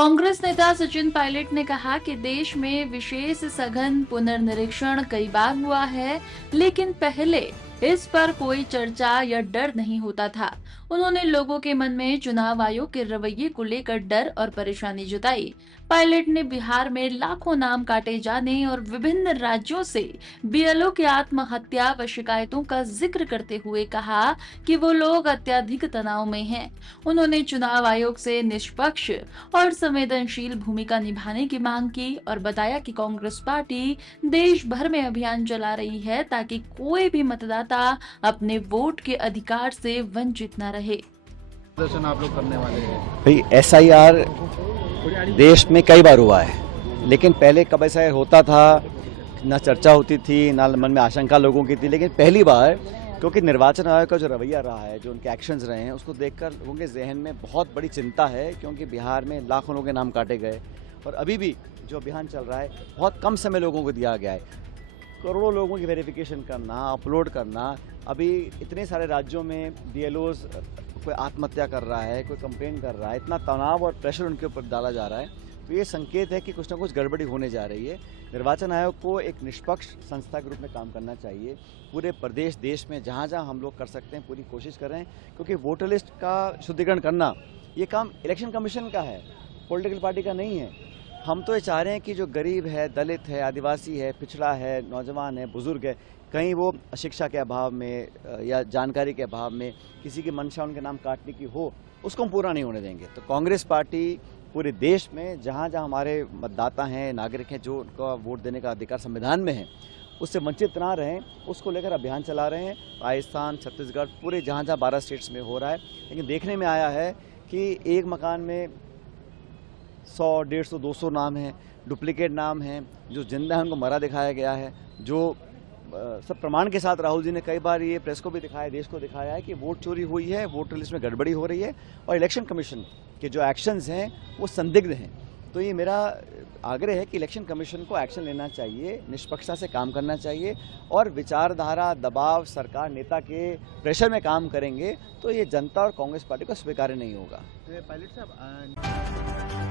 कांग्रेस नेता सचिन पायलट ने कहा कि देश में विशेष सघन पुनर्निरीक्षण कई बार हुआ है, लेकिन पहले इस पर कोई चर्चा या डर नहीं होता था। उन्होंने लोगों के मन में चुनाव आयोग के रवैये को लेकर डर और परेशानी जताई। पायलट ने बिहार में लाखों नाम काटे जाने और विभिन्न राज्यों से बीएलओ की आत्महत्या व शिकायतों का जिक्र करते हुए कहा कि वो लोग अत्यधिक तनाव में हैं। उन्होंने चुनाव आयोग से निष्पक्ष और संवेदनशील भूमिका निभाने की मांग की और बताया कि कांग्रेस पार्टी देश भर में अभियान चला रही है ताकि कोई भी मतदाता अपने वोट के अधिकार से वंचित न रहे। प्रदर्शन आप लोग करने वाले हैं भाई, एसआईआर देश में कई बार हुआ है, लेकिन पहले कब एसआईआर होता था ना चर्चा होती थी, ना मन में आशंका लोगों की थी। लेकिन पहली बार, क्योंकि निर्वाचन आयोग का जो रवैया रहा है, जो उनके एक्शंस रहे हैं, उसको देखकर लोगों के जहन में बहुत बड़ी चिंता है, क्योंकि बिहार में लाखों लोगों के नाम काटे गए और अभी भी जो अभियान चल रहा है बहुत कम समय लोगों को दिया गया है। करोड़ों लोगों की वेरिफिकेशन करना, अपलोड करना, अभी इतने सारे राज्यों में बीएलओज कोई आत्महत्या कर रहा है, कोई कंप्लेन कर रहा है, इतना तनाव और प्रेशर उनके ऊपर डाला जा रहा है, तो ये संकेत है कि कुछ ना कुछ गड़बड़ी होने जा रही है। निर्वाचन आयोग को एक निष्पक्ष संस्था के रूप में काम करना चाहिए। पूरे प्रदेश देश में जहाँ जहाँ हम लोग कर सकते हैं पूरी कोशिश कर रहे हैं, क्योंकि वोटर लिस्ट का शुद्धिकरण करना ये काम इलेक्शन कमीशन का है, पॉलिटिकल पार्टी का नहीं है। हम तो ये चाह रहे हैं कि जो गरीब है, दलित है, आदिवासी है, पिछड़ा है, नौजवान है, बुजुर्ग है, कहीं वो शिक्षा के अभाव में या जानकारी के अभाव में किसी की मंशा उनके नाम काटने की हो, उसको हम पूरा नहीं होने देंगे। तो कांग्रेस पार्टी पूरे देश में जहाँ जहाँ हमारे मतदाता हैं, नागरिक हैं, जो उनका वोट देने का अधिकार संविधान में है, उससे वंचित ना रहें, उसको लेकर अभियान चला रहे हैं। राजस्थान, छत्तीसगढ़, पूरे जहाँ जहाँ 12 स्टेट्स में हो रहा है। लेकिन देखने में आया है कि एक मकान में 100, 150, 200 नाम हैं, डुप्लीकेट नाम हैं, जो जिंदा है उनको मरा दिखाया गया है। जो सब प्रमाण के साथ राहुल जी ने कई बार ये प्रेस को भी दिखाया, देश को दिखाया है कि वोट चोरी हुई है, वोटर लिस्ट में गड़बड़ी हो रही है और इलेक्शन कमीशन के जो एक्शंस हैं वो संदिग्ध हैं। तो ये मेरा आग्रह है कि इलेक्शन कमीशन को एक्शन लेना चाहिए, निष्पक्षता से काम करना चाहिए और विचारधारा, दबाव, सरकार, नेता के प्रेशर में काम करेंगे तो ये जनता और कांग्रेस पार्टी को स्वीकार्य नहीं होगा। पायलट साहब